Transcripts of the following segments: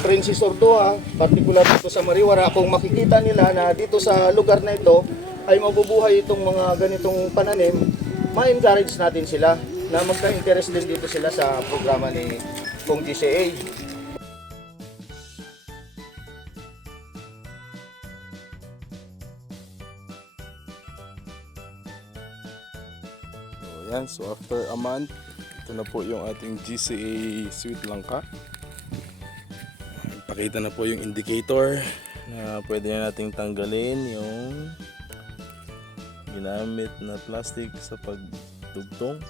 Princess Ordua, particular dito sa Mariwara, kung makikita nila na dito sa lugar na ito ay mabubuhay itong mga ganitong pananim, ma-encourage natin sila na magka-interest din dito sila sa programa ni Kong GCA. Ayan, so after a month, ito na po yung ating GCA Sweet Langka. Pakita na po yung indicator na pwede na nating tanggalin yung ginamit na plastic sa pagdugtong.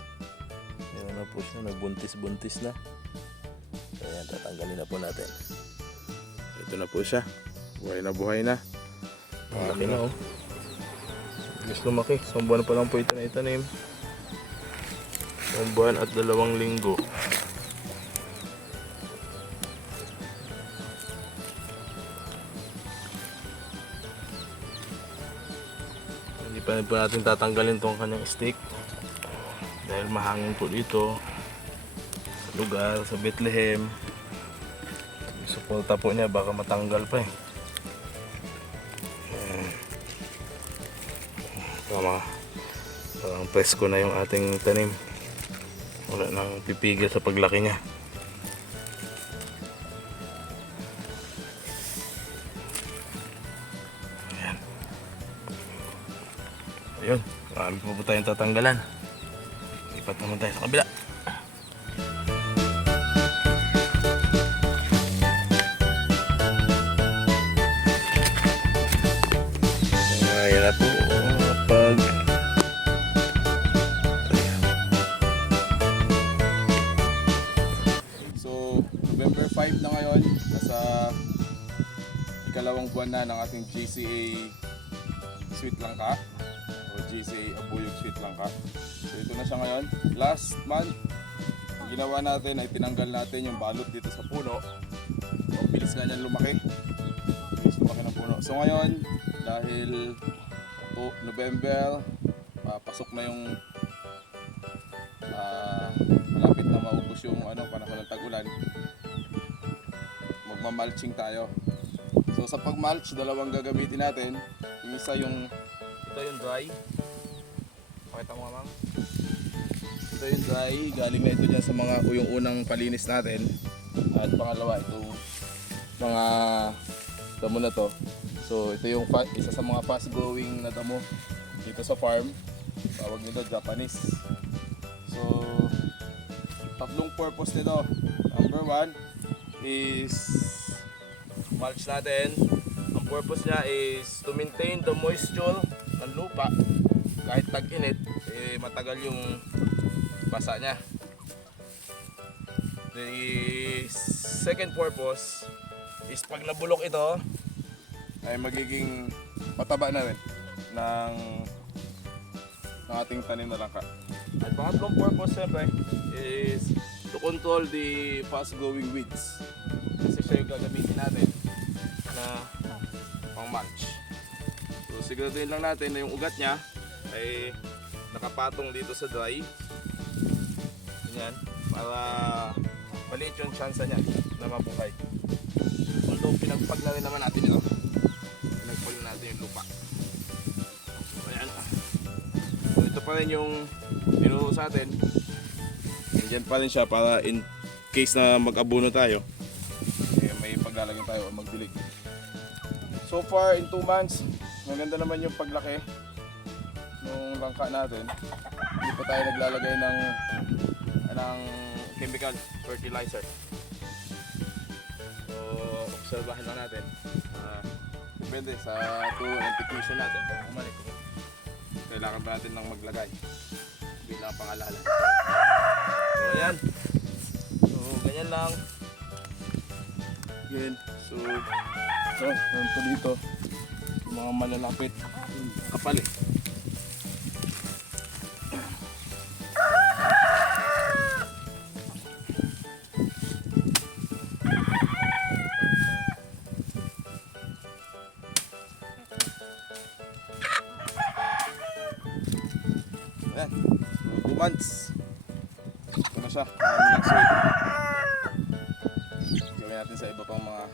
Ayan na po siya, nagbuntis-buntis na. Ayan, tatanggalin na po natin. Ito na po siya, buhay na buhay na. Malaki na oh. Bilis lumaki, isang buwan pa lang po ito na itanim. 1 buwan at 2 linggo. Hindi pa rin po natin tatanggalin itong kanyang stick dahil mahangin po dito sa lugar, sa Bethlehem. Yung suporta po niya baka matanggal pa eh. Parang presko na yung ating tanim. Wala nang pipigil sa paglaki niya. Ayan. Ayun, marami po tayong tatanggalan. Lipat naman tayo sa kabila. Ayan na po. November 5 na ngayon, nasa ikalawang buwan na ng ating GCA Sweet Langka o GCA Abuyog Sweet Langka. So ito na siya ngayon. Last month, ang ginawa natin ay tinanggal natin yung balot dito sa puno. Ang bilis nga niyan lumaki. Bilis lumaki ng puno. So ngayon, dahil November, pasok na yung malapit na maubos yung panahon ng tag-ulan, magma-mulching tayo. So sa pag-mulch, dalawang gagamitin natin. Yung isa ito yung dry. Pakita mo nga, ma'am. Ito yung dry, galing na ito dyan sa yung unang palinis natin. At pangalawa, itong mga damo na to. So ito yung isa sa mga fast growing na damo dito sa farm. Tawag nito Japanese. So tatlong purpose nito. Number 1 is mulch natin. Ang purpose niya is to maintain the moisture ng lupa. Kahit tag-init, matagal yung basa niya. The second purpose is pag nabulok ito, ay magiging mataba na rin ng ating tanim na langka. At pangatlong purpose siyempre is to control the fast growing weeds. Kasi siya yung gagamitin natin na pang mulch. So siguraduhin lang natin na yung ugat niya ay nakapatong dito sa dry. Ganyan, para maliit yung chance niya na mabuhay. Although pinagpag na rin naman natin ito. Pinagpag na natin yung lupa. So ayan. So ito pa rin yung tinuro sa atin. Diyan pa rin siya para in case na mag-abono tayo, may paglalagyan tayo o magdilig. So far in 2 months, maganda naman yung paglaki ng langka natin. Hindi pa tayo naglalagay ng chemical fertilizer. So obserbahan lang natin. Depende sa execution natin kung umalik. Kailangan ba natin ng maglagay bilang pangalaala. So ayan. So ganyan lang. Again. So ito dito yung mga malalapit kapal eh. Ayan. So 2 months. Ito na siya. Marami ng sweet. Gawin natin sa iba pang mga